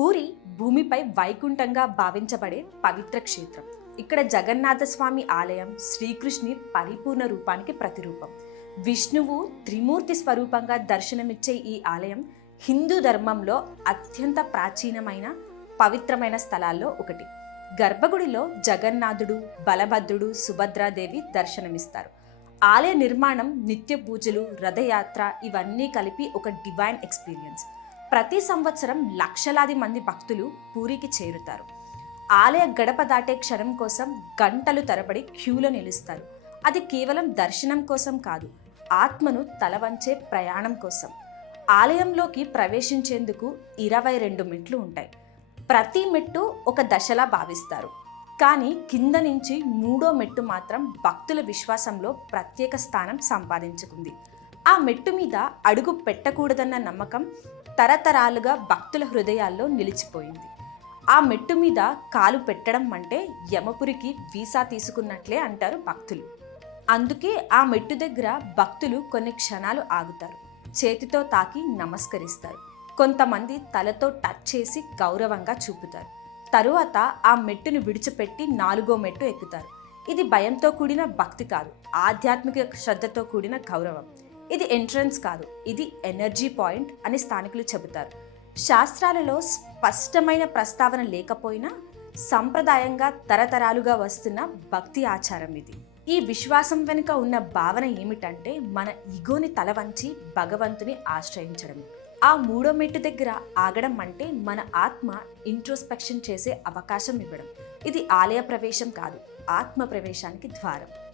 పూరి భూమిపై వైకుంఠంగా భావించబడే పవిత్ర క్షేత్రం. ఇక్కడ జగన్నాథ స్వామి ఆలయం శ్రీకృష్ణి పరిపూర్ణ రూపానికి ప్రతిరూపం. విష్ణువు త్రిమూర్తి స్వరూపంగా దర్శనమిచ్చే ఈ ఆలయం హిందూ ధర్మంలో అత్యంత ప్రాచీనమైన పవిత్రమైన స్థలాల్లో ఒకటి. గర్భగుడిలో జగన్నాథుడు బలభద్రుడు సుభద్రాదేవి దర్శనమిస్తారు. ఆలయ నిర్మాణం నిత్య పూజలు రథయాత్ర ఇవన్నీ కలిపి ఒక డివైన్ ఎక్స్పీరియన్స్. ప్రతి సంవత్సరం లక్షలాది మంది భక్తులు పూరికి చేరుతారు. ఆలయ గడప దాటే క్షణం కోసం గంటలు తరబడి క్యూలో నిలుస్తారు. అది కేవలం దర్శనం కోసం కాదు ఆత్మను తలవంచే ప్రయాణం కోసం. ఆలయంలోకి ప్రవేశించేందుకు ఇరవై రెండు మెట్లు ఉంటాయి. ప్రతి మెట్టు ఒక దశలా భావిస్తారు. కానీ కింద నుంచి మూడో మెట్టు మాత్రం భక్తుల విశ్వాసంలో ప్రత్యేక స్థానం సంపాదించుకుంది. ఆ మెట్టు మీద అడుగు పెట్టకూడదన్న నమ్మకం తరతరాలుగా భక్తుల హృదయాల్లో నిలిచిపోయింది. ఆ మెట్టు మీద కాలు పెట్టడం అంటే యమపురికి వీసా తీసుకున్నట్లే అంటారు భక్తులు. అందుకే ఆ మెట్టు దగ్గర భక్తులు కొన్ని క్షణాలు ఆగుతారు. చేతితో తాకి నమస్కరిస్తారు. కొంతమంది తలతో టచ్ చేసి గౌరవంగా చూపుతారు. తరువాత ఆ మెట్టును విడిచిపెట్టి నాలుగో మెట్టు ఎక్కుతారు. ఇది భయంతో కూడిన భక్తి కాదు ఆధ్యాత్మిక శ్రద్ధతో కూడిన గౌరవం. ఇది ఎంట్రన్స్ కాదు ఇది ఎనర్జీ పాయింట్ అని స్థానికులు చెబుతారు. శాస్త్రాలలో స్పష్టమైన ప్రస్తావన లేకపోయినా సంప్రదాయంగా తరతరాలుగా వస్తున్న భక్తి ఆచారం ఇది. ఈ విశ్వాసం వెనుక ఉన్న భావన ఏమిటంటే మన ఇగోని తలవంచి భగవంతుని ఆశ్రయించడం. ఆ మూడో మెట్టు దగ్గర ఆగడం అంటే మన ఆత్మ ఇంట్రోస్పెక్షన్ చేసే అవకాశం ఇవ్వడం. ఇది ఆలయ ప్రవేశం కాదు ఆత్మ ప్రవేశానికి ద్వారం.